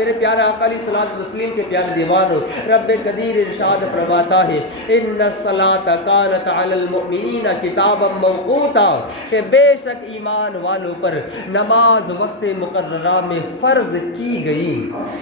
میرے پیارے آقا علیہ الصلوۃ والتسلیم کے پیارے دیوانوں، رب قدیر ارشاد فرماتا ہے ان الصلاۃ کانت علی المؤمنین کتابا موقوتا، کہ بے شک ایمان والوں پر نماز وقت مقررہ میں فرض کی گئی،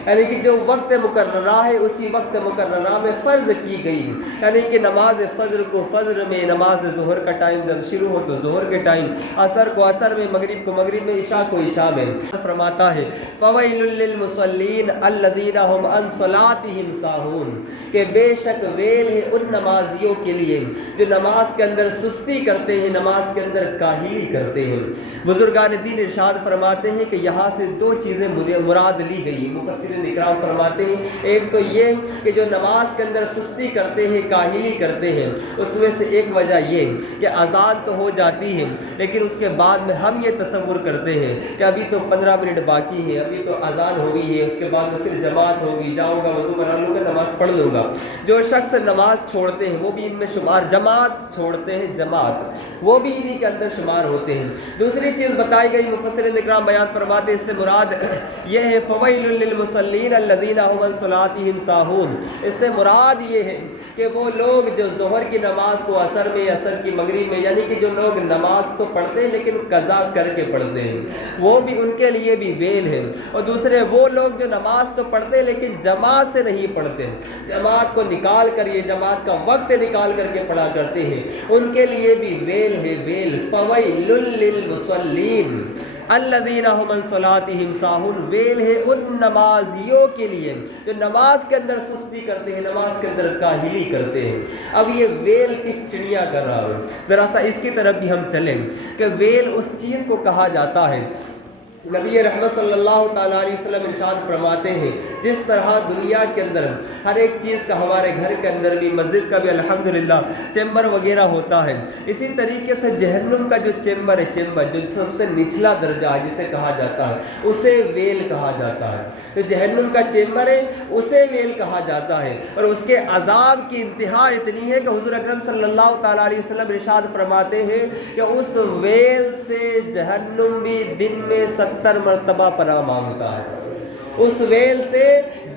یعنی کہ جو وقت مقررہ ہے اسی وقت مقررہ میں فرض کی گئی، یعنی کہ نماز فجر کو فجر میں، نماز ظہر کا ٹائم جب شروع ہو تو ظہر کے ٹائم، عصر کو عصر میں، مغرب کو مغرب میں، عشاء کو عشاء میں۔ فرماتا ہے فویل للمصلین الذین هم عن صلاتهم ساہون، کہ بے شک ویل ہے ان نمازیوں کے لیے جو نماز کے اندر سستی کرتے ہیں، نماز کے اندر کاہلی کرتے ہیں۔ بزرگان دین ارشاد فرماتے ہیں کہ یہاں سے دو چیزیں مراد لی گئی، مفسرین اکرام فرماتے ہیں ایک تو یہ کہ جو نماز کے اندر سستی کرتے ہیں، کاہلی کرتے ہیں، اس میں سے ایک وجہ یہ کہ اذان تو ہو جاتی ہے لیکن اس کے بعد میں ہم یہ تصور کرتے ہیں کہ ابھی تو 15 منٹ باقی ہے، ابھی تو اذان ہو گئی ہے، اس کے بعد میں پھر جماعت ہوگی، جاؤں گا وضو بنا لوں گا نماز پڑھ لوں گا۔ جو شخص نماز چھوڑتے ہیں وہ بھی ان میں شمار، جماعت چھوڑتے ہیں جماعت، وہ بھی انہی کے اندر شمار ہوتے ہیں۔ دوسری چیز بتائی گئی، مفسرین اکرام بیان فرماتے ہیں اس سے مراد یہ ہے فویل للمصلین الذین هم عن صلاتهم ساہون، اس سے مراد یہ ہے کہ وہ لوگ جو ظہر کی نماز کو عصر میں، عصر کی مغرب میں، یعنی کہ جو لوگ نماز تو پڑھتے ہیں لیکن قضا کر کے پڑھتے ہیں، وہ بھی ان کے لیے بھی ویل ہے۔ اور دوسرے وہ لوگ جو نماز تو پڑھتے ہیں لیکن جماعت سے نہیں پڑھتے، جماعت کو نکال کر، یہ جماعت کا وقت نکال کر کے پڑھا کرتے ہیں، ان کے لیے بھی ویل ہے، ویل۔ فویل للمصلین الذین هم عن صلاتهم ساہون، ویل ہے ان نمازیوں کے لیے جو نماز کے اندر سستی کرتے ہیں، نماز کے اندر کاہلی کرتے ہیں۔ اب یہ ویل کس چڑیا کر رہا ہے، ذرا سا اس کی طرف بھی ہم چلیں کہ ویل اس چیز کو کہا جاتا ہے، نبی رحمت صلی اللہ تعالیٰ علیہ وسلم ارشاد فرماتے ہیں جس طرح دنیا کے اندر ہر ایک چیز کا، ہمارے گھر کے اندر بھی، مسجد کا بھی الحمدللہ چیمبر وغیرہ ہوتا ہے، اسی طریقے سے جہنم کا جو چیمبر ہے، چیمبر جو سب سے نچلا درجہ ہے جسے کہا جاتا ہے، اسے ویل کہا جاتا ہے۔ تو جہنم کا چیمبر ہے اسے ویل کہا جاتا ہے، اور اس کے عذاب کی انتہا اتنی ہے کہ حضور اکرم صلی اللہ تعالیٰ علیہ وسلم ارشاد فرماتے ہیں کہ اس ویل سے جہنم بھی دن میں 70 مرتبہ پناہ مانگتا ہے، اس ویل سے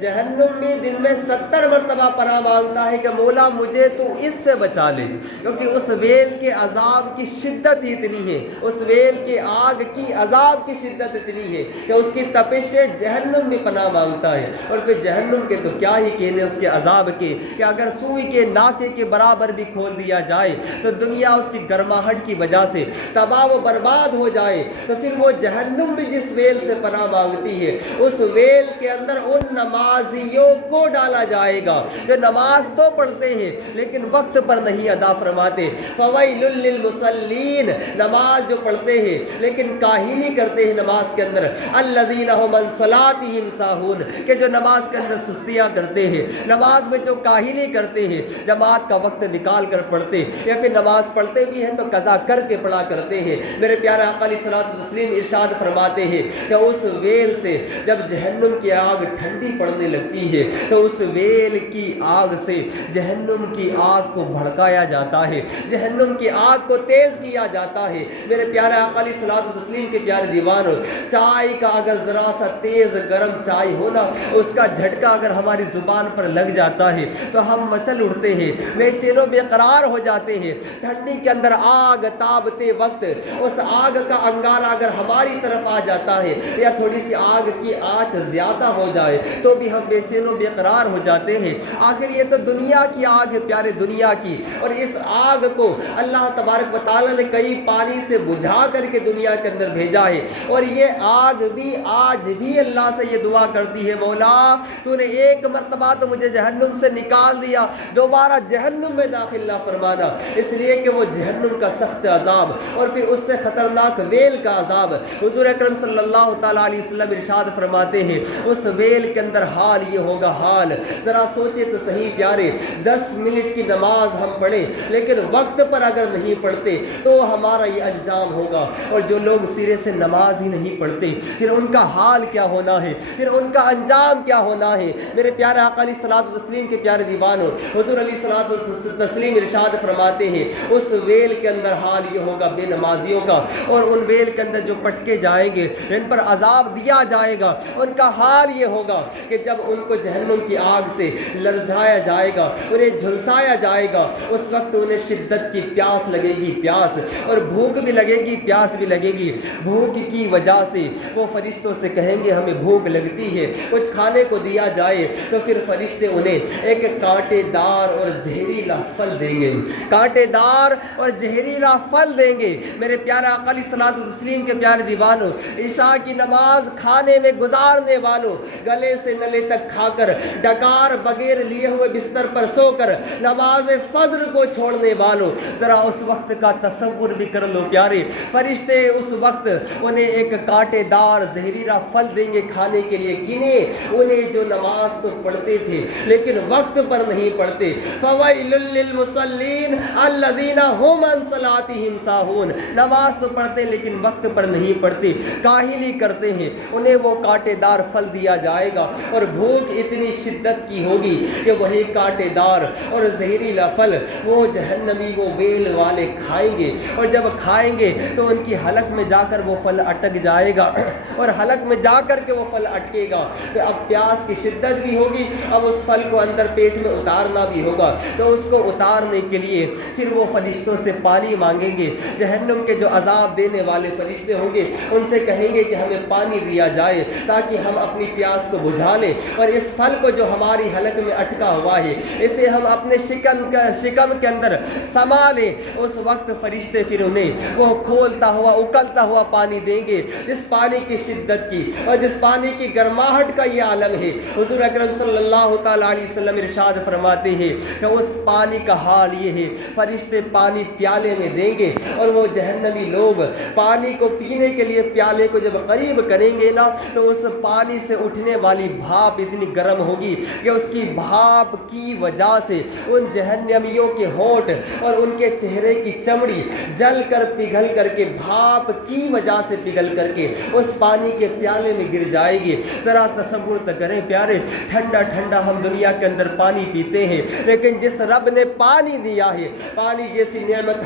جہنم میں دن میں 70 مرتبہ پناہ مانگتا ہے کہ مولا مجھے تو اس سے بچا لے، کیونکہ اس ویل کے عذاب کی شدت ہی اتنی ہے، اس ویل کے آگ کی عذاب کی شدت اتنی ہے کہ اس کی تپش سے جہنم میں پناہ مانگتا ہے۔ اور پھر جہنم کے تو کیا ہی کہنے اس کے عذاب کے، کہ اگر سوئی کے ناکے کے برابر بھی کھول دیا جائے تو دنیا اس کی گرماہٹ کی وجہ سے تباہ و برباد ہو جائے، تو پھر وہ جہنم بھی جس ویل سے پناہ مانگتی ہے، اس ویل کے اندر ان نمازیوں کو ڈالا جائے گا جو نماز تو پڑھتے ہیں لیکن وقت پر نہیں ادا فرماتے۔ فویل للمصلین، نماز جو پڑھتے ہیں لیکن کاہلی کرتے ہیں نماز کے اندر، الذین هم عن صلاتهم ساہون، کہ جو نماز کے اندر سستیاں کرتے ہیں، نماز میں جو کاہلی کرتے ہیں، جماعت کا وقت نکال کر پڑھتے، یا پھر نماز پڑھتے بھی ہیں تو قضا کر کے پڑھا کرتے ہیں۔ میرے پیارے آقا علیہ الصلوۃ والتسلیم ارشاد فرماتے ہیں کہ اس ویل سے جب جہنم کی آگ ٹھنڈی پڑنے لگتی ہے تو اس ویل کی آگ سے جہنم کی آگ کو بھڑکایا جاتا ہے، جہنم کی آگ کو تیز کیا جاتا ہے۔ میرے پیارے آقا علیہ الصلوۃ والتسلیم کے پیارے دیوانوں، چائے کا اگر ذرا سا تیز گرم چائے ہونا، اس کا جھٹکا اگر ہماری زبان پر لگ جاتا ہے تو ہم مچل اٹھتے ہیں، بے چین و بے قرار ہو جاتے ہیں۔ ٹھنڈی کے اندر آگ تابتے وقت اس آگ کا انگارہ اگر ہماری طرف آ جاتا ہے یا تھوڑی سی آگ کی آنچ زیادہ ہو جائے تو بھی ہم بے چین و بے قرار ہو جاتے ہیں۔ آخر یہ تو دنیا کی آگ ہے پیارے، دنیا کی، اور اس آگ کو اللہ تبارک و تعالیٰ نے کئی پانی سے بجھا کر کے دنیا کے اندر بھیجا ہے، اور یہ آگ بھی آج بھی اللہ سے یہ دعا کرتی ہے، مولا تو نے ایک مرتبہ تو مجھے جہنم سے نکال دیا، دوبارہ جہنم میں داخل نہ فرمانا، اس لیے کہ وہ جہنم کا سخت عذاب اور پھر اس سے خطرناک ویل کا عذاب۔ حضور اکرم صلی اللہ تعالیٰ علیہ وسلم ارشاد فرماتے ہیں اس ویل کے اندر حال یہ ہوگا، حال ذرا سوچے تو صحیح پیارے، 10 منٹ کی نماز ہم پڑھیں لیکن وقت پر اگر نہیں پڑھتے تو ہمارا یہ انجام ہوگا، اور جو لوگ سرے سے نماز ہی نہیں پڑھتے پھر ان کا حال کیا ہونا ہے، پھر ان کا انجام کیا ہونا ہے۔ میرے پیارے آقا علیہ الصلوۃ والتسلیم کے پیارے دیوانوں، حضور علیہ الصلوۃ والتسلیم ارشاد فرماتے ہیں اس ویل کے اندر حال یہ ہوگا بے نمازیوں کا، اور ان ویل کے اندر جو پٹکے جائیں گے، ان پر عذاب دیا جائے گا، ان کا حال یہ ہوگا کہ جب ان کو جہنم کی آگ سے لرزایا جائے گا، انہیں جھلسایا جائے گا، اس وقت انہیں شدت کی پیاس لگے گی، پیاس، اور بھوک بھی لگے گی، پیاس بھی لگے گی۔ بھوک کی وجہ سے وہ فرشتوں سے کہیں گے ہمیں بھوک لگتی ہے، کچھ کھانے کو دیا جائے، تو پھر فرشتے انہیں ایک کانٹے دار اور زہریلا پھل دیں گے، کانٹے دار اور زہریلا پھل دیں گے۔ میرے پیارے آقا علیہ الصلوۃ والتسلیم کے پیارے دیوانوں، عشاء کی نماز کھانے میں گزارنے والوں، گلے سے نلے تک کھا کر ڈکار بغیر لیے ہوئے بستر پر سو کر نماز فجر کو چھوڑنے والوں، ذرا اس وقت کا تصور بھی کر لو پیارے۔ فرشتے اس وقت انہیں ایک کانٹے دار زہریلا پھل دیں گے کھانے کے لیے، کنہیں انہیں جو نماز تو پڑھتے تھے لیکن وقت پر نہیں پڑھتے۔ فویل للمصلین الذین هم عن صلاتهم ساہون، نماز تو پڑھتے لیکن وقت پر نہیں پڑھتے، کاہلی کرتے ہیں، انہیں وہ کانٹے دار پھل دیا جائے گا، اور بھوک اتنی شدت کی ہوگی کہ وہی کانٹے دار اور زہریلا پھل وہ جہنمی، وہ ویل والے کھائیں گے، اور جب کھائیں گے تو ان کی حلق میں جا کر وہ پھل اٹک جائے گا، اور حلق میں جا کر کے وہ پھل اٹکے گا، تو اب پیاس کی شدت بھی ہوگی، اب اس پھل کو اندر پیٹ میں اتارنا بھی ہوگا، تو اس کو اتارنے کے لیے پھر وہ فرشتوں سے پانی مانگیں گے۔ جہنم کے جو عذاب دینے والے فرشتے ہوں گے ان سے کہیں گے کہ ہمیں پانی دیا جائے تاکہ ہم اپنی پیاس کو بجھا لیں، اور اس پھل کو جو ہماری حلق میں اٹکا ہوا ہے اسے ہم اپنے شکم کے اندر سما لیں۔ اس وقت فرشتے پھر انہیں وہ کھولتا ہوا اکلتا ہوا پانی دیں گے، جس پانی کی شدت کی اور جس پانی کی گرماہٹ کا یہ عالم ہے۔ حضور اکرم صلی اللہ تعالیٰ علیہ وسلم ارشاد فرماتے ہیں کہ اس پانی کا حال یہ ہے، فرشتے پانی پیالے میں دیں گے، اور وہ جہنمی لوگ پانی کو پینے کے لیے پیالے کو جب قریب کریں گے نا تو اس پانی سے اٹھنے والی بھاپ اتنی گرم ہوگی کہ اس کی بھاپ کی وجہ سے ان جہنمیوں کے ہونٹ اور ان کے چہرے کی چمڑی جل کر پگھل کر کے، بھاپ کی وجہ سے پگھل کر کے اس پانی کے پیالے میں گر جائے گی۔ ذرا تصور تو کریں پیارے، ٹھنڈا ٹھنڈا ہم دنیا کے اندر پانی پیتے ہیں، لیکن جس رب نے پانی دیا ہے، پانی جیسی نعمت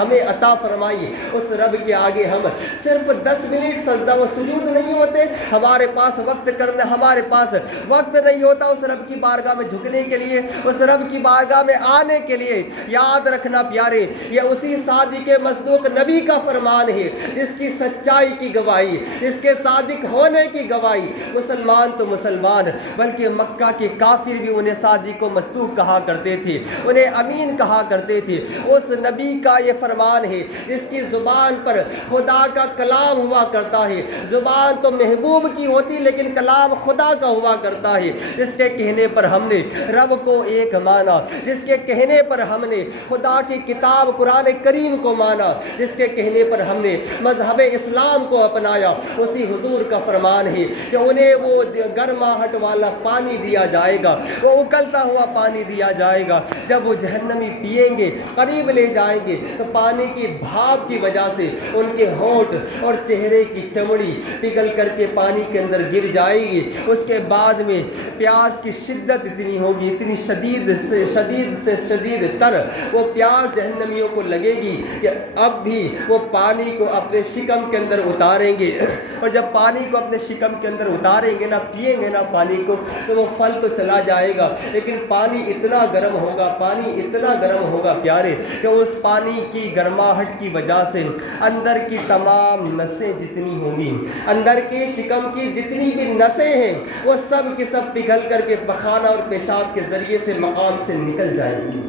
ہمیں عطا فرمائی، اس رب کے آگے ہم صرف 10 منٹ سجدہ و سجود نہیں ہوتے، ہمارے پاس وقت کرنا، ہمارے پاس وقت نہیں ہوتا اس رب کی بارگاہ میں جھکنے کے لیے، اس رب کی بارگاہ میں آنے کے لیے۔ یاد رکھنا پیارے، یہ اسی صادق مصدوق نبی کا فرمان ہے جس کی سچائی کی گواہی، جس کے صادق ہونے کی گواہی مسلمان تو مسلمان بلکہ مکہ کے کافر بھی انہیں صادق و مصدوق کہا کرتے تھے، انہیں امین کہا کرتے تھے۔ اس نبی کا یہ فرمان ہے جس کی زبان پر خدا کا کلام ہوا کرتا ہے، زبان تو محبوب کی ہوتی لیکن کلام خدا کا ہوا کرتا ہے، جس کے کہنے پر ہم نے رب کو ایک مانا، جس کے کہنے پر ہم نے خدا کی کتاب قرآن کریم کو مانا، جس کے کہنے پر ہم نے مذہب اسلام کو اپنایا۔ اسی حضور کا فرمان ہے کہ انہیں وہ گرماہٹ والا پانی دیا جائے گا، وہ اکلتا ہوا پانی دیا جائے گا، جب وہ جہنمی پیئیں گے، قریب لے جائیں گے تو پانی کی بھاپ کی وجہ سے ان کے ہونٹ اور چہرے کی چمڑی پگھل کر کے پانی کے اندر گر جائے گی۔ اس کے بعد میں پیاس کی شدت اتنی ہوگی، اتنی شدید سے شدید تر وہ پیاس جہنمیوں کو لگے گی کہ اب بھی وہ پانی کو اپنے شکم کے اندر اتاریں گے، اور جب پانی کو اپنے شکم کے اندر اتاریں گے نا، پیئیں گے نا پانی کو، تو وہ پھل تو چلا جائے گا لیکن پانی اتنا گرم ہوگا، پانی اتنا گرم ہوگا پیارے کہ اس پانی کی گرماہٹ کی وجہ سے اندر کی تمام نسیں جتنی ہوں گی، اندر کی شکم کی جتنی بھی نسیں ہیں وہ سب کی سب پگھل کر کے پخانہ اور پیشاب کے ذریعے سے مقام سے نکل جائیں گی۔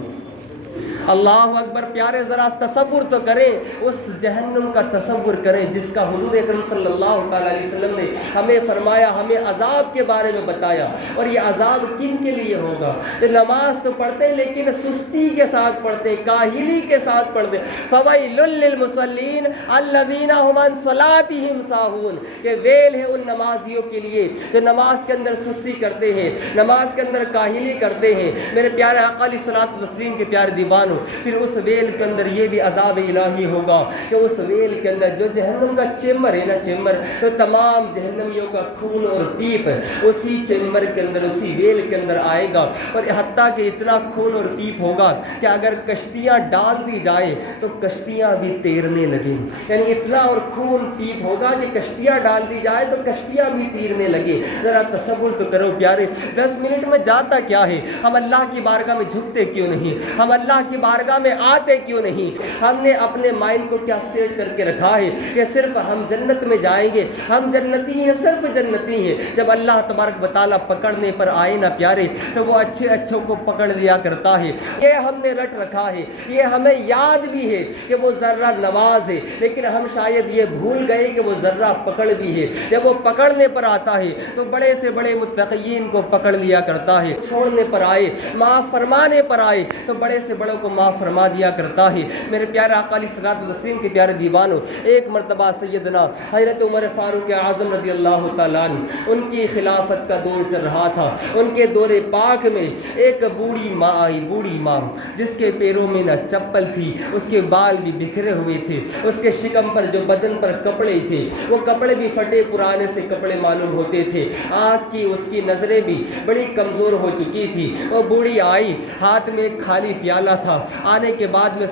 اللہ اکبر پیارے، ذرا تصور تو کریں، اس جہنم کا تصور کریں جس کا حضور اکرم صلی اللہ تعالیٰ علیہ وسلم نے ہمیں فرمایا، ہمیں عذاب کے بارے میں بتایا، اور یہ عذاب کن کے لیے ہوگا؟ کہ نماز تو پڑھتے لیکن سستی کے ساتھ پڑھتے، کاہلی کے ساتھ پڑھتے۔ فویل للمصلین الذین هم عن صلاتهم ساہون، کہ ویل ہے ان نمازیوں کے لیے جو نماز کے اندر سستی کرتے ہیں، نماز کے اندر کاہلی کرتے ہیں۔ میرے پیارے آقا علیہ الصلوۃ والتسلیم کے پیارے دیوانوں پھر اس ویل کے اندر یہ بھی عذاب الہی ہوگا کہ اس ویل کے اندر جو جہنم کا چیمبر ہے نا، چیمبر تو تمام جہنمیوں کا خون اور پیپ اسی چیمبر کے اندر، اسی ویل کے اندر آئے گا، اور حتیٰ کہ اتنا خون اور پیپ ہوگا کہ اگر کشتیاں ڈال دی جائے تو کشتیاں بھی تیرنے لگیں، یعنی اتنا اور خون پیپ ہوگا کہ کشتیاں ڈال دی جائے تو کشتیاں بھی تیرنے لگے۔ ذرا تصور تو کرو پیارے، 10 منٹ میں جاتا کیا ہے؟ ہم اللہ کی بارگاہ میں جھکتے کیوں نہیں؟ ہم اللہ کی بارگاہ میں آتے کیوں نہیں؟ ہم نے اپنے مائنڈ کو کیا سیٹ کر کے رکھا ہے کہ صرف ہم جنت میں جائیں گے، ہم جنتی ہیں، صرف جنتی ہیں۔ جب اللہ تبارک و تعالیٰ پکڑنے پر آئے نا پیارے تو وہ اچھے اچھوں کو پکڑ لیا کرتا ہے۔ یہ ہم نے رٹ رکھا ہے، یہ ہمیں یاد بھی ہے کہ وہ ذرہ نواز ہے، لیکن ہم شاید یہ بھول گئے کہ وہ ذرہ پکڑ بھی ہے۔ جب وہ پکڑنے پر آتا ہے تو بڑے سے بڑے متقین کو پکڑ لیا کرتا ہے، چھوڑنے پر آئے، معاف فرمانے پر آئے تو بڑے سے بڑوں کو معاف فرما دیا کرتا ہے۔ میرے پیارے آقا علیہ الصلوۃ والتسلیم کے پیارے دیوانوں، ایک مرتبہ سیدنا حضرت عمر فاروق اعظم رضی اللہ تعالیٰ عنہ، ان کی خلافت کا دور چل رہا تھا۔ ان کے دور پاک میں ایک بوڑھی ماں آئی، بوڑھی ماں جس کے پیروں میں نہ چپل تھی، اس کے بال بھی بکھرے ہوئے تھے، اس کے شکم پر جو بدن پر کپڑے تھے وہ کپڑے بھی پھٹے پرانے سے کپڑے معلوم ہوتے تھے، آنکھ کی اس کی نظریں بھی بڑی کمزور ہو چکی تھی۔ وہ بوڑھی آئی، ہاتھ میں ایک خالی پیالہ تھا۔ آنے کے بعد میں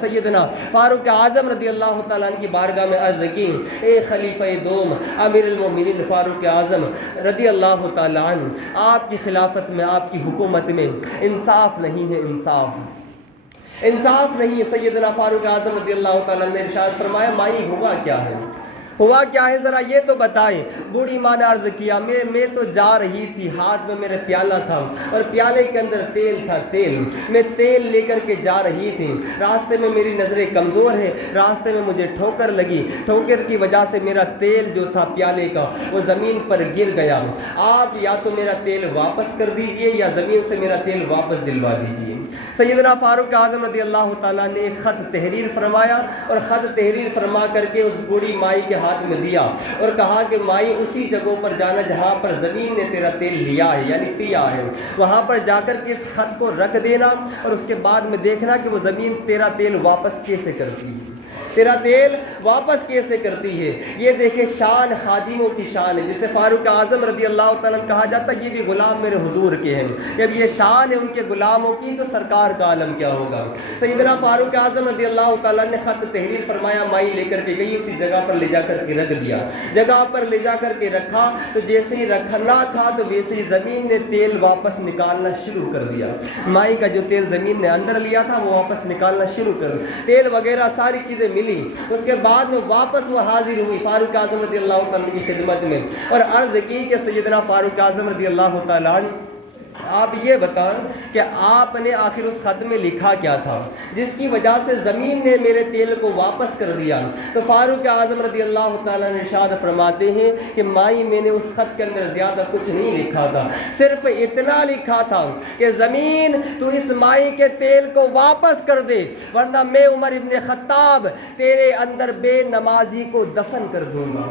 سیدنا فاروق اعظم رضی اللہ تعالیٰ عنہ کی بارگاہ میں عرض کی، اے خلیفہ دوم امیر المومنین فاروق اعظم رضی اللہ تعالیٰ عنہ، آپ کی خلافت میں، آپ کی حکومت میں انصاف نہیں ہے، انصاف نہیں ہے۔ سیدنا فاروق اعظم رضی اللہ تعالیٰ عنہ نے ارشاد فرمایا، مائی ہوا کیا ہے؟ ہوا کیا ہے ذرا یہ تو بتائیں۔ بوڑھی ماں نے عرض کیا، میں تو جا رہی تھی، ہاتھ میں میرے پیالہ تھا اور پیالے کے اندر تیل تھا، میں تیل لے کر کے جا رہی تھی، راستے میں میری نظریں کمزور ہیں، راستے میں مجھے ٹھوکر لگی، ٹھوکر کی وجہ سے میرا تیل جو تھا پیالے کا وہ زمین پر گر گیا، آپ یا تو میرا تیل واپس کر دیجئے یا زمین سے میرا تیل واپس دلوا دیجئے۔ سیدنا فاروق اعظم رضی اللہ تعالیٰ نے ایک خط تحریر فرمایا اور خط تحریر فرما کر کے اس بوڑھی مائی کے ہاتھ میں دیا اور کہا کہ مائی اسی جگہوں پر جانا جہاں پر زمین نے تیرا تیل لیا ہے، یعنی پیا ہے، وہاں پر جا کر کے اس خط کو رکھ دینا اور اس کے بعد میں دیکھنا کہ وہ زمین تیرا تیل واپس کیسے کرتی ہے، تیرا تیل واپس کیسے کرتی ہے۔ یہ دیکھیں شان خادموں کی شان ہے، جسے فاروق اعظم رضی اللہ تعالیٰ عنہ کہا جاتا ہے، یہ بھی غلام میرے حضور کے ہیں، جب یہ شان ہے ان کے غلاموں کی تو سرکار کا عالم کیا ہوگا۔ سیدنا فاروق اعظم رضی اللہ تعالیٰ نے خط تحریر فرمایا، مائی لے کر کے گئی، اسی جگہ پر لے جا کر کے رکھ دیا، جگہ پر لے جا کر کے رکھا تو جیسے ہی رکھنا تھا تو ویسے ہی زمین نے تیل واپس نکالنا شروع کر دیا، مائی کا جو تیل زمین نے اندر لیا تھا وہ واپس نکالنا شروع کر دیا، تیل وغیرہ ساری چیزیں ملی۔ اس کے بعد میں واپس وہ حاضر ہوئی فاروق اعظم رضی اللہ تعالیٰ کی خدمت میں اور عرض کی کہ سیدنا فاروق اعظم رضی اللہ تعالیٰ عنہ، آپ یہ بتائیں کہ آپ نے آخر اس خط میں لکھا کیا تھا جس کی وجہ سے زمین نے میرے تیل کو واپس کر دیا۔ تو فاروق اعظم رضی اللہ تعالیٰ نے ارشاد فرماتے ہیں کہ مائی میں نے اس خط کے اندر زیادہ کچھ نہیں لکھا تھا، صرف اتنا لکھا تھا کہ زمین تو اس مائی کے تیل کو واپس کر دے ورنہ میں عمر ابن خطاب تیرے اندر بے نمازی کو دفن کر دوں گا،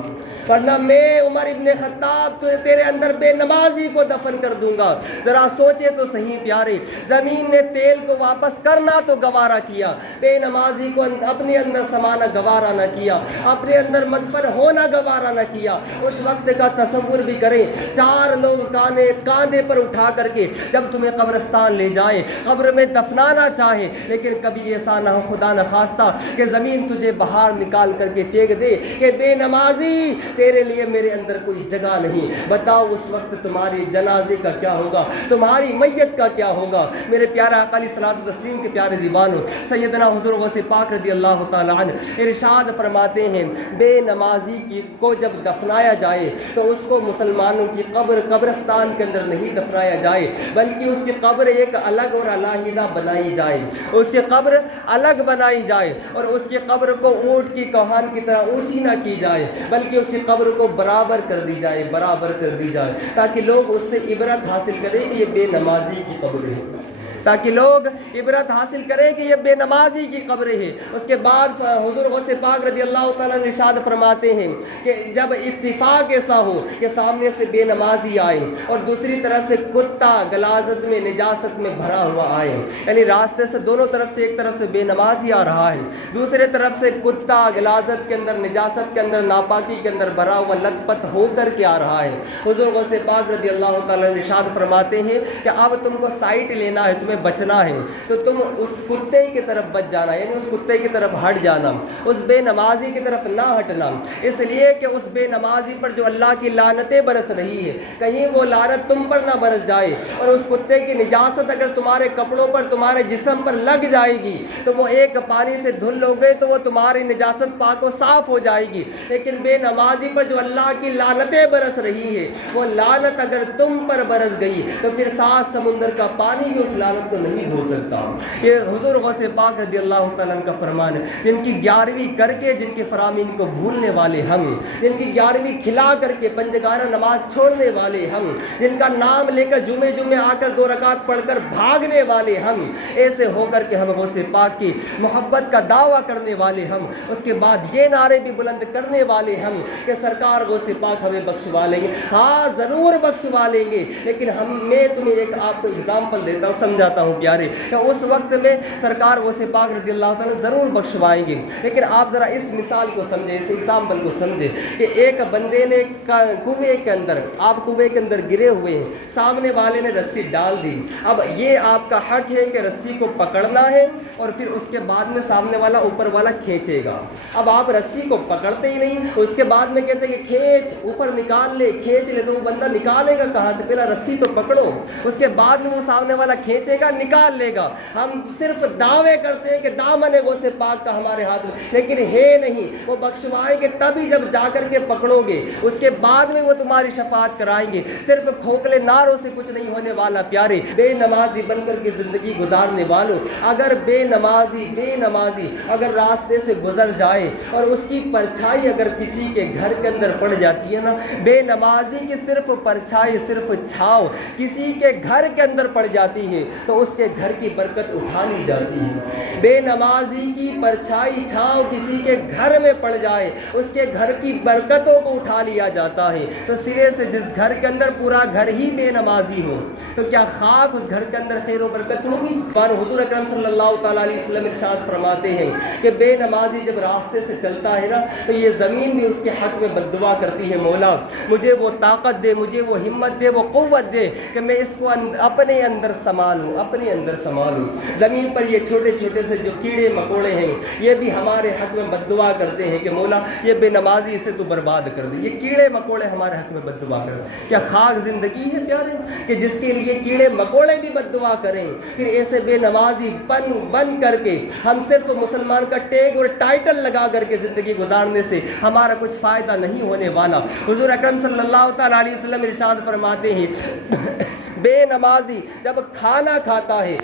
ورنہ میں عمر ابن خطاب تیرے اندر بے نمازی کو دفن کر دوں گا۔ ذرا سوچے تو صحیح پیارے، زمین نے تیل کو واپس کرنا تو گوارا کیا، بے نمازی کو اپنے اندر سمانا گوارا نہ کیا، اپنے اندر مدفن ہونا گوارا نہ کیا۔ اس وقت کا تصور بھی کریں، 4 لوگ کاندھے پر اٹھا کر کے جب تمہیں قبرستان لے جائیں، قبر میں دفنانا چاہیں، لیکن کبھی ایسا نہ ہو خدا نہ خواستہ کہ زمین تجھے باہر نکال کر کے پھینک دے کہ بے نمازی تیرے لیے میرے اندر کوئی جگہ نہیں۔ بتاؤ اس وقت تمہاری جنازے کا کیا ہوگا، تمہاری میت کا کیا ہوگا۔ میرے پیارے آقا علیہ الصلوۃ والتسلیم کے پیارے دیوانوں، سیدنا حضور غوث پاک رضی اللہ تعالیٰ عنہ ارشاد فرماتے ہیں، بے نمازی کو جب دفنایا جائے تو اس کو مسلمانوں کی قبرستان کے اندر نہیں دفنایا جائے، بلکہ اس کی قبر ایک الگ اور علیحدہ بنائی جائے، اس کی قبر الگ بنائی جائے اور اس کی قبر کو اونٹ کی کوہان کی طرح اونچی نہ کی جائے، بلکہ اس کی قبر کو برابر کر دی جائے، برابر کر دی جائے، تاکہ لوگ اس سے عبرت حاصل کریں کہ یہ بے نمازی کی قبر ہے۔ تاکہ لوگ عبرت حاصل کریں کہ یہ بے نمازی کی قبر ہے۔ اس کے بعد حضور غوث پاک رضی اللہ تعالیٰ نے ارشاد فرماتے ہیں کہ جب اتفاق ایسا ہو کہ سامنے سے بے نمازی آئے اور دوسری طرف سے کتا غلاظت میں نجاست میں بھرا ہوا آئے، یعنی راستے سے دونوں طرف سے، ایک طرف سے بے نمازی آ رہا ہے، دوسرے طرف سے کتا غلاظت کے اندر، نجاست کے اندر، ناپاکی کے اندر بھرا ہوا لت پت ہو کر کے آ رہا ہے، حضور غوث پاک رضی اللہ تعالیٰ نے ارشاد فرماتے ہیں کہ اب تم کو سائٹ لینا ہے، تمہیں بچنا ہے تو تم اس کتے کی طرف بچ جانا، یعنی اس کتے کی طرف ہٹ جانا، اس بے نمازی کی طرف نہ ہٹنا، اس لیے کہ اس بے نمازی پر جو اللہ کی لعنتیں برس رہی ہے، کہیں وہ لعنت تم پر نہ برس جائے، اور اس کتے کی نجاست اگر تمہارے کپڑوں پر، تمہارے جسم پر لگ جائے گی تو وہ ایک پانی سے دھل لو گے تو وہ تمہاری نجاست پاک و صاف ہو جائے گی، لیکن بے نمازی پر جو اللہ کی لعنتیں برس رہی ہے، وہ لعنت اگر تم پر برس گئی تو پھر 7 سمندر کا پانی بھی اس لعنت کو نہیں دھو سکتا۔ یہ حضور غوث پاک رضی اللہ تعالیٰ عنہ کا فرمان ہے، جن کی 11ویں کر کے جن کے فرامین کو بھولنے والے ہم، جن کی 11ویں کھلا کر کے پنجگانہ نماز چھوڑنے والے ہم، جن کا نام لے کر جمعے جمعے آ کر 2 رکعت پڑھ کر بھاگنے والے ہم، ایسے ہو کر کے ہم غوث پاک کی محبت کا دعویٰ کرنے والے ہم، اس کے بعد یہ نعرے بھی بلند کرنے والے ہم کہ سرکار غوث پاک ہمیں بخشوا لیں گے، ہاں ضرور بخشوا لیں گے، لیکن میں تمہیں ایک آپ کو اگزامپل دیتا ہوں، سمجھاتا ہوں پیارے، کہ اس وقت میں سرکار غوث پاک رضی اللہ تعالیٰ ضرور بخشوائیں گے، لیکن آپ ذرا اس مثال کو سمجھیں، اس اگزامپل کو سمجھیں کہ ایک بندے نے کنویں کے اندر، آپ کنویں کے اندر گرے ہوئے ہیں، سامنے والے نے رسی ڈال دی، اب یہ آپ کا حق ہے کہ رسی کو پکڑنا ہے اور پھر اس کے بعد میں سامنے والا اوپر والا کھینچے گا، اب آپ رسی کو پکڑتے ہی نہیں، اس کے بعد میں کہتے ہیں کہ کھینچ، اوپر نکال لے، کھینچ لے، تو وہ بندہ نکالے گا کہاں سے؟ پہلا رسی تو پکڑو، اس کے بعد میں وہ سامنے والا کھینچے گا، نکال لے گا۔ ہم صرف دعوے کرتے ہیں کہ دامن غوث پاک کا ہمارے ہاتھ میں، لیکن ہے نہیں، وہ بخشوائیں گے تبھی جب جا کر کے پکڑو گے، اس کے بعد میں وہ تمہاری شفاعت کرائیں گے، صرف کھوکھلے نعروں سے کچھ نہیں ہونے والا پیارے۔ بے نمازی بن کر کے زندگی گزارنے والوں، اگر بے نمازی اگر راستے سے گزر جائے اور اس کی پرچھائی اگر کسی کے گھر کے اندر پڑ جاتی ہے نا، بے نمازی کی صرف پرچھائی، صرف چھاؤ کسی کے گھر کے اندر پڑ جاتی ہے تو اس کے گھر کی برکت اٹھا لی جاتی ہے۔ بے نمازی کی پرچھائی، چھاؤ کسی کے گھر میں پڑ جائے، اس کے گھر کی برکتوں کو اٹھا لیا جاتا ہے۔ تو سرے سے جس گھر کے اندر پورا گھر ہی بے نمازی ہو تو کیا خاک اس گھر کے اندر خیر و برکت ہوگی؟ پر حضور اکرم صلی اللہ تعالیٰ علیہ وسلم ارشاد فرماتے ہیں کہ بے نمازی جب راستے سے چلتا ہے نا تو یہ زمین بھی اس کے حق میں بد دعا کرتی ہے، مولا مجھے وہ طاقت دے، مجھے وہ ہمت دے، وہ قوت دے کہ میں اس کو اپنے اندر سنبھالوں، اپنے اندر سنبھالوں۔ زمین پر یہ چھوٹے چھوٹے سے جو کیڑے مکوڑے ہیں یہ بھی ہمارے حق میں بد دعا کرتے ہیں کہ مولا یہ بے نمازی اسے تو برباد کر دے، یہ کیڑے مکوڑے ہمارے حق میں بد دعا کر دے۔ کیا خاک زندگی ہے پیارے کہ جس کے لیے کیڑے مکوڑے بھی بد دعا کریں؟ پھر ایسے بے نمازی بن کر کے ہم صرف مسلمان کا ٹیگ اور ٹائٹل لگا کر کے زندگی گزارنے سے ہمارا کچھ فائدہ نہیں ہونے والا۔ حضور اکرم صلی اللہ تعالیٰ علیہ وسلم ارشاد فرماتے ہیں بے نمازی جب کھانا کھاتا ہے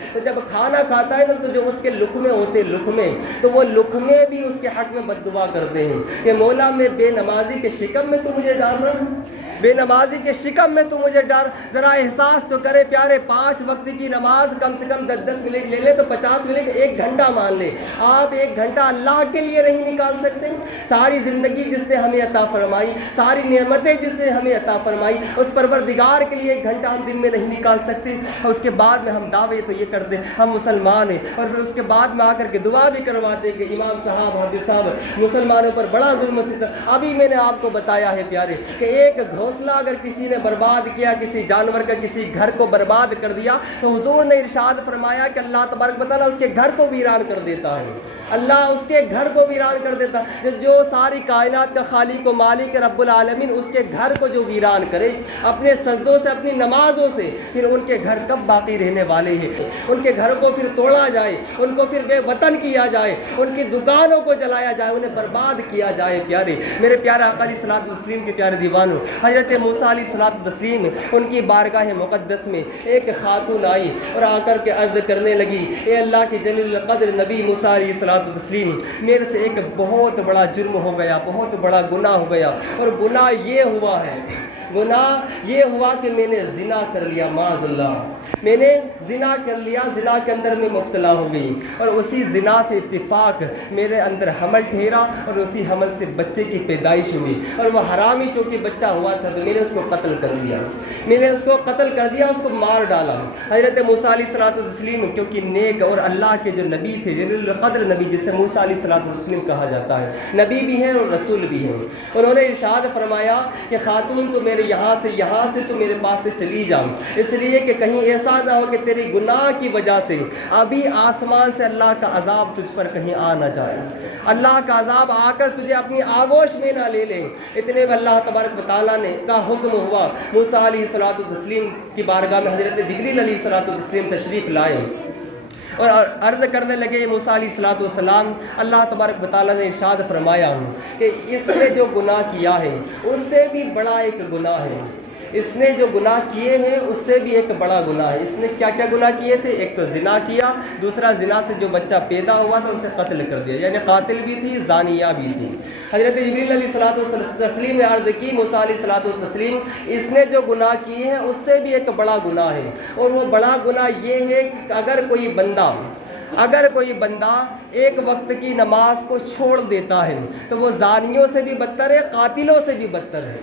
نا تو جو اس کے لقمے ہوتے لقمے تو وہ لقمے بھی اس کے حق میں بد دعا کرتے ہیں کہ مولا میں بے نمازی کے شکم میں تو مجھے ڈال رہا ہوں، بے نمازی کے شکم میں تو مجھے ڈر، ذرا احساس تو کرے پیارے، 5 وقت کی نماز کم سے کم 10-10 منٹ لے لے تو 50 منٹ، 1 گھنٹہ مان لے، آپ 1 گھنٹہ اللہ کے لیے نہیں نکال سکتے؟ ساری زندگی جس نے ہمیں عطا فرمائی، ساری نعمتیں جس نے ہمیں عطا فرمائی، اس پروردگار کے لیے 1 گھنٹہ ہم دن میں نہیں نکال سکتے؟ اور اس کے بعد میں ہم دعوے تو یہ کرتے ہم مسلمان ہیں، اور پھر اس کے بعد میں آ کر کے دعا بھی کرواتے کہ امام صاحب، حافظ صاحب، مسلمانوں پر بڑا ظلم ستم۔ ابھی میں نے آپ کو بتایا ہے پیارے کہ ایک گھونسلہ اگر کسی نے برباد کیا، کسی جانور کا کسی گھر کو برباد کر دیا تو حضور نے ارشاد فرمایا کہ اللہ تبارک و تعالیٰ اس کے گھر کو ویران کر دیتا ہے، اللہ اس کے گھر کو ویران کر دیتا ہے۔ جو ساری کائنات کا خالق و مالک رب العالمین اس کے گھر کو جو ویران کرے اپنے سجدوں سے، اپنی نمازوں سے، پھر ان کے گھر کب باقی رہنے والے ہیں؟ ان کے گھر کو پھر توڑا جائے، ان کو پھر بے وطن کیا جائے، ان کی دکانوں کو جلایا جائے، انہیں برباد کیا جائے۔ پیارے میرے پیارے آقا علیہ الصلوۃ والتسلیم کے پیارے دیوانوں، حضرت موسیٰ علیہ الصلوۃ والتسلیم ان کی بارگاہ مقدس میں ایک خاتون آئی اور آ کر کے عرض کرنے لگی، اے اللہ کی جلیل القدر نبی موسیٰ علیہ الصلوۃ والتسلیم، میرے سے ایک بہت بڑا جرم ہو گیا، بہت بڑا گناہ ہو گیا، اور گناہ یہ ہوا ہے گناہ یہ ہوا کہ میں نے زنا کر لیا، معاذ اللہ، میں نے زنا کر لیا، زنا کے اندر میں مبتلا ہو گئی، اور اسی زنا سے اتفاق میرے اندر حمل ٹھہرا، اور اسی حمل سے بچے کی پیدائش ہوئی، اور وہ حرامی چونکہ بچہ ہوا تھا تو میں نے اس کو قتل کر دیا، میں نے اس کو قتل کر دیا، اس کو مار ڈالا۔ حضرت موسیٰ علیہ الصلوۃ والتسلیم کیونکہ نیک اور اللہ کے جو نبی تھے، جلیل القدر نبی جسے موسیٰ علیہ الصلوۃ والتسلیم کہا جاتا ہے، نبی بھی ہیں اور رسول بھی ہیں، انہوں نے ارشاد فرمایا کہ خاتون تو میرے یہاں سے تو میرے پاس سے چلی جا، اس لیے کہ کہیں ایسا نہ ہو کہ تیری گناہ کی وجہ سے ابھی آسمان سے اللہ کا عذاب تجھ پر کہیں آ نہ جائے، اللہ کا عذاب آ کر تجھے اپنی آغوش میں نہ لے لے۔ اتنے میں اللہ تبارک و تعالیٰ نے کا حکم ہوا، موسیٰ علیہ الصلوۃ والتسلیم کی بارگاہ میں حضرت جبریل علیہ الصلوۃ والتسلیم تشریف لائے اور عرض کرنے لگے، موسیٰ علیہ الصلوۃ والسلام، اللہ تبارک و تعالیٰ نے ارشاد فرمایا کہ اس نے جو گناہ کیا ہے اس سے بھی بڑا ایک گناہ ہے، اس نے جو گناہ کیے ہیں اس سے بھی ایک بڑا گناہ ہے۔ اس نے کیا کیا گناہ کیے تھے؟ ایک تو زنا کیا، دوسرا زنا سے جو بچہ پیدا ہوا تھا اسے قتل کر دیا، یعنی قاتل بھی تھی، زانیہ بھی تھی۔ حضرت جبریل علیہ الصلوۃ والتسلیم نے عرض کی، موسیٰ علیہ الصلوۃ والتسلیم، اس نے جو گناہ کیے ہیں اس سے بھی ایک بڑا گناہ ہے، اور وہ بڑا گناہ یہ ہے کہ اگر کوئی بندہ ایک وقت کی نماز کو چھوڑ دیتا ہے تو وہ زانیوں سے بھی بدتر ہے، قاتلوں سے بھی بدتر ہے،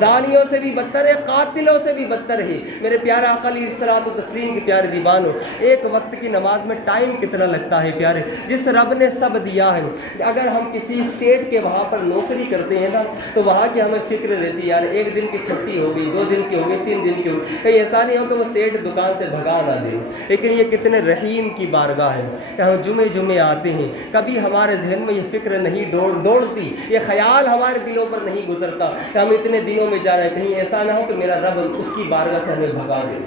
زانیوں سے بھی بدتر ہے، قاتلوں سے بھی بدتر ہے۔ میرے پیارے آقا علیہ الصلوۃ والتسلیم کے پیارے دیوانوں، ایک وقت کی نماز میں ٹائم کتنا لگتا ہے پیارے، جس رب نے سب دیا ہے۔ اگر ہم کسی سیٹ کے وہاں پر نوکری کرتے ہیں نا تو وہاں کی ہمیں فکر رہتی ہے، یار ایک دن کی چھٹی ہو گئی، 2 دن کی ہو گئی، 3 دن کی ہو گئی، کہیں ایسا نہیں ہو کہ وہ سیٹ دکان سے بھگا نہ دے۔ لیکن یہ کتنے رحیم کی بارگاہ ہے کہ ہم جمعے آتے ہیں، کبھی ہمارے ذہن میں یہ فکر نہیں دوڑتی، یہ خیال ہمارے دلوں پر نہیں گزرتا کہ ہم اتنے دنوں میں جا رہے ہیں، کہیں ایسا نہ ہو کہ میرا رب اس کی بارگاہ سے ہمیں بھگا دے،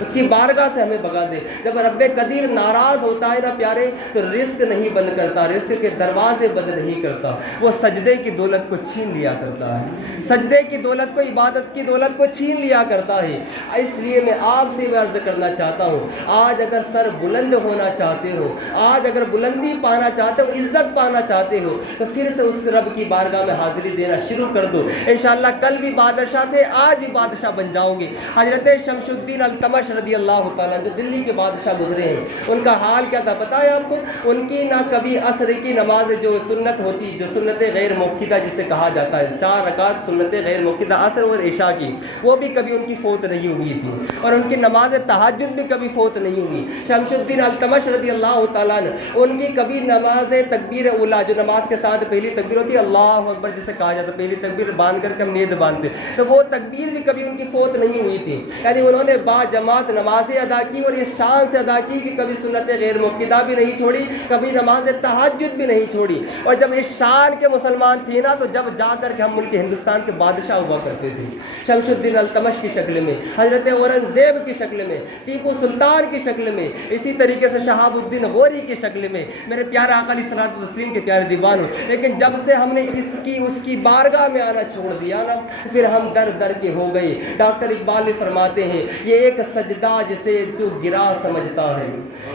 اس کی بارگاہ سے ہمیں بھگا دے۔ جب رب قدیر ناراض ہوتا ہے نا پیارے تو رزق نہیں بند کرتا، رزق کے دروازے بند نہیں کرتا، وہ سجدے کی دولت کو چھین لیا کرتا ہے، سجدے کی دولت کو، عبادت کی دولت کو چھین لیا کرتا ہے۔ اس لیے میں آپ سے عرض کرنا چاہتا ہوں، آج اگر سر بلند ہونا چاہتے ہو، آج اگر بلندی پانا چاہتے ہو، عزت پانا چاہتے ہو تو پھر سے اس رب کی بارگاہ میں حاضری دینا شروع کر دو، انشاءاللہ کل بھی بادشاہ تھے، آج بھی بادشاہ بن جاؤ گے۔ حضرت شمس الدین التمش رضی اللہ تعالیٰ جو دلی کے بادشاہ گزرے ہیں، ان کا حال کیا تھا پتہ ہے آپ کو؟ ان کی نہ کبھی عصر کی نماز جو سنت ہوتی، جو سنت غیر موقدہ جسے کہا جاتا ہے، 4 رکعت سنت غیر موقدہ عصر اور عشاء کی، وہ بھی کبھی ان کی فوت نہیں ہوئی تھی، اور ان کی نماز تہجد بھی کبھی فوت نہیں ہوئی۔ شمس الدین التمش رضی اللہ تعالیٰ نے ان کی کبھی نماز تکبیر اولا، جو نماز کے ساتھ پہلی تکبیر ہوتی ہے اللہ اکبر جسے کہا جاتا ہے، پہلی تکبیر باندھ کر کے ہم نیند باندھتے، تو وہ تکبیر بھی کبھی ان کی فوت نہیں ہوئی تھی، یعنی انہوں نے با جماعت نمازیں ادا کی اور اس شان سے ادا کی کہ کبھی سنت غیر موقدہ بھی نہیں چھوڑی، کبھی نماز تہجد بھی نہیں چھوڑی، اور جب اس شان کے مسلمان تھے نا تو جب جا کر کے ہم ملک ہندوستان کے بادشاہ ہوا کرتے تھے، شمس الدین التمش کی شکل میں، حضرت اورنگزیب کی شکل میں، ٹیپو سلطان کی شکل میں، اسی طریقے سے شہاب الدین غوری کی شکل میں، میرے پیارے آقا علیہ الصلوۃ والتسلیم کے پیارے دیوانوں۔ لیکن جب سے ہم نے اس کی بارگاہ میں آنا چھوڑ دیا نا پھر ہم در کے ہو گئے۔ ڈاکٹر اقبال بھی فرماتے ہیں، یہ ایک سجدہ جسے تو گرا سمجھتا ہے،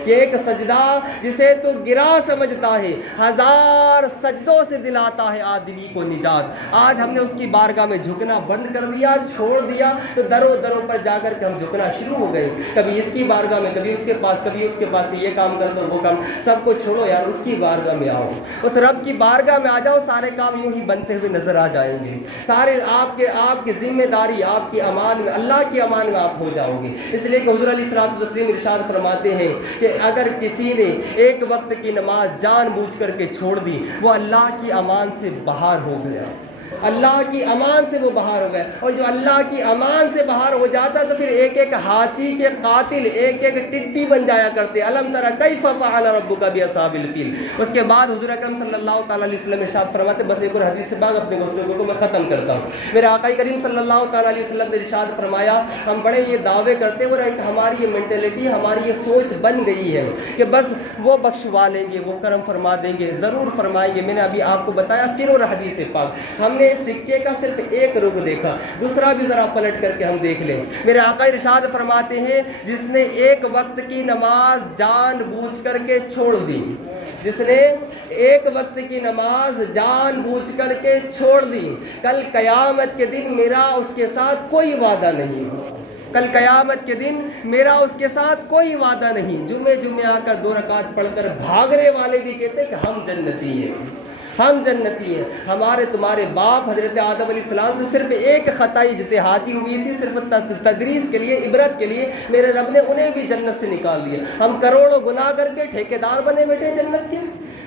یہ ایک سجدہ جسے تو گرا سمجھتا ہے، 1000 سجدوں سے دلاتا ہے آدمی کو نجات۔ آج ہم نے اس کی بارگاہ میں جھکنا بند کر دیا، چھوڑ دیا، تو دروں پر جا کر کے ہم جھکنا شروع ہو گئے، کبھی اس کی بارگاہ میں، کبھی اس کے پاس، کبھی اس کے پاس، یہ کام کر دو وہ کام، سب کو چھوڑو یار، اس کی بارگاہ میں آؤ، اس رب کی بارگاہ میں آ جاؤ، سارے کام یوں ہی بنتے ہوئے نظر آ جائیں گے، سارے آپ کی ذمہ داری، آپ کی امان میں، اللہ کی امان میں آپ ہو جاؤ گے۔ اس لیے کہ حضور علیہ الصلوۃ والتسلیم ارشاد فرماتے ہیں کہ اگر کسی نے ایک وقت کی نماز جان بوجھ کر کے چھوڑ دی، وہ اللہ کی امان سے باہر ہو گیا، اللہ کی امان سے وہ باہر ہو گئے، اور جو اللہ کی امان سے باہر ہو جاتا تو پھر ایک ہاتھی کے قاتل ایک ٹڈی بن جایا کرتے۔ الم تری کیف فعل ربک باصحاب الفیل۔ اس کے بعد حضور اکرم صلی اللہ تعالی علیہ وسلم ارشاد فرماتے، بس ایک اور حدیث سے بعد اپنے گفتگو کو میں ختم کرتا ہوں۔ میرے آقا کریم صلی اللہ تعالی علیہ وسلم نے ارشاد فرمایا، ہم بڑے یہ دعوے کرتے ہیں اور ایک ہماری یہ مینٹلٹی، ہماری یہ سوچ بن گئی ہے کہ بس وہ بخشوا لیں گے، وہ کرم فرما دیں گے، ضرور فرمائیں گے۔ میں نے ابھی آپ کو بتایا پھر اور حدیث پاک، ہم ہم نے اس سکے کا صرف ایک رخ دیکھا، دوسرا بھی ذرا پلٹ کر کے ہم دیکھ لیں۔ میرے آقا ارشاد فرماتے ہیں جس نے ایک وقت کی نماز جان بوجھ کر کے چھوڑ دی، جس نے ایک وقت کی نماز جان بوجھ کر کے چھوڑ دی، کل قیامت کے دن میرا اس کے ساتھ کوئی وعدہ نہیں، کل قیامت کے دن میرا اس کے ساتھ کوئی وعدہ نہیں۔ جمعے آ کر 2 رکعت پڑھ کر بھاگنے والے بھی کہتے ہیں کہ ہم جنتی ہیں، ہم جنتی ہیں۔ ہمارے تمہارے باپ حضرت آدم علیہ السلام سے صرف ایک خطا اجتہادی ہوئی تھی، صرف تدریس کے لیے، عبرت کے لیے، میرے رب نے انہیں بھی جنت سے نکال دیا۔ ہم کروڑوں گناہ کر کے ٹھیکیدار بنے بیٹھے جنت کے۔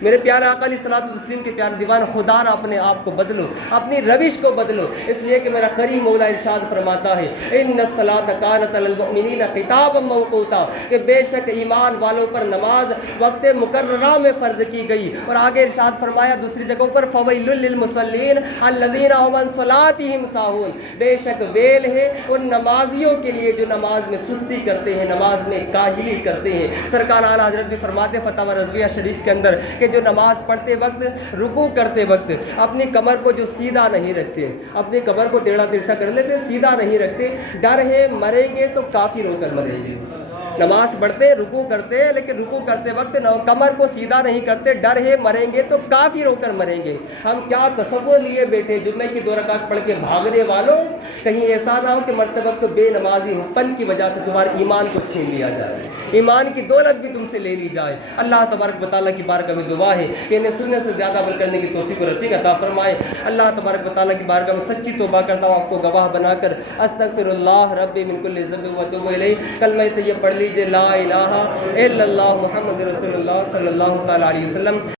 میرے پیارے آقا علیہ الصلوۃ والتسلیم کے پیارے دیوان، خدا نہ اپنے آپ کو بدلو، اپنی روش کو بدلو، اس لیے کہ میرا کریم مولا ارشاد فرماتا ہے ان الصلاۃ کانت علی المؤمنین کتابا موقوتا، کہ بے شک ایمان والوں پر نماز وقت مقررہ میں فرض کی گئی۔ اور آگے ارشاد فرمایا دوسری جگہوں پر فویل للمصلین الذین هم عن صلاتهم ساہون، بے شک ویل ہے ان نمازیوں کے لیے جو نماز میں سستی کرتے ہیں، نماز میں کاہلی کرتے ہیں۔ سرکار اعلیٰ حضرت بھی فرماتے فتاوی رضویہ شریف کے اندر کہ جو نماز پڑھتے وقت، رکوع کرتے وقت اپنی کمر کو جو سیدھا نہیں رکھتے، اپنی کمر کو ٹیڑھا ترچھا کر لیتے، سیدھا نہیں رکھتے، ڈر ہے مریں گے تو کافر ہو کر مریں گے۔ نماز پڑھتے، رکوع کرتے، لیکن رکوع کرتے وقت کمر کو سیدھا نہیں کرتے، ڈر ہے مریں گے تو کافر ہو کر مریں گے۔ ہم کیا تصور لیے بیٹھے جمعے کی 2 رکعت پڑھ کے بھاگنے والوں، کہیں ایسا نہ ہو کہ مرتے وقت بے نمازی پن کی وجہ سے تمہارے ایمان کو چھین لیا جائے، ایمان کی دولت بھی تم سے لے لی جائے۔ اللہ تبارک و تعالیٰ کی بارگاہ میں دعا ہے کہ انہیں سننے سے زیادہ عمل کرنے کی توفیق و رفیق عطا فرمائے۔ اللہ تبارک و تعالیٰ کی بارگاہ میں سچی توبہ کرتا ہوں آپ کو گواہ بنا کر، استغفر اللہ ربی من کل ذنب و اتوب الیہ، کلمہ طیبہ پڑھ لیجیے لا الہ الا اللہ محمد رسول اللہ صلی اللہ تعالیٰ علیہ وسلم۔